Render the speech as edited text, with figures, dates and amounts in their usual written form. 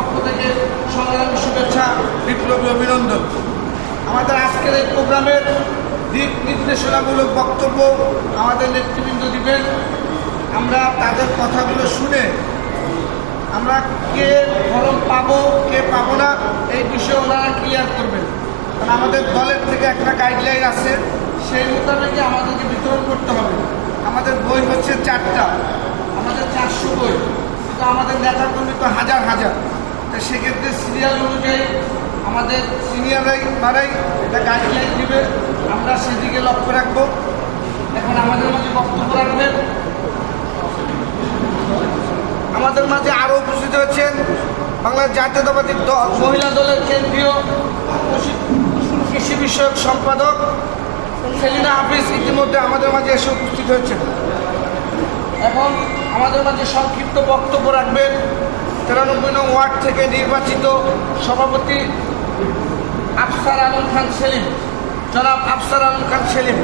পক্ষ থেকে সংগ্রামী শুভেচ্ছা, বিপ্লবী অভিনন্দন। আমাদের আজকের এই প্রোগ্রামের দিক নির্দেশনামূলক বক্তব্য আমাদের নেতৃবৃন্দ দিবেন। আমরা তাদের কথাগুলো শুনে আমরা কে ফরম পাবো কে পাবো না এই বিষয়ে ওনারা ক্লিয়ার করবেন। কারণ আমাদের দলের থেকে একটা গাইডলাইন আছে, সেই মোতাবেকই আমাদেরকে বিতরণ করতে হবে। আমাদের বই হচ্ছে 4টা, আমাদের 400 বই, কিন্তু আমাদের নেতাকর্মী তো হাজার হাজার। তো সেক্ষেত্রে সিরিয়াল অনুযায়ী আমাদের সিনিয়ররাই এটা গাইডলাইন দিবে, আমরা সেদিকে লক্ষ্য রাখবো। এখন আমাদের মাঝে বক্তব্য রাখবেন, আমাদের মাঝে আরও উপস্থিত হচ্ছেন বাংলাদেশ জাতীয়তাবাদী দল মহিলা দলের কেন্দ্রীয় কৃষি বিষয়ক সম্পাদক সেলিনা হাফিজ ইতিমধ্যে আমাদের মাঝে এসে উপস্থিত হয়েছেন। এখন আমাদের মাঝে সংক্ষিপ্ত বক্তব্য রাখবেন 93 নং ওয়ার্ড থেকে নির্বাচিত সভাপতি আফসার আলম খান সেলিম, জনাব আফসার আলম খান সেলিম।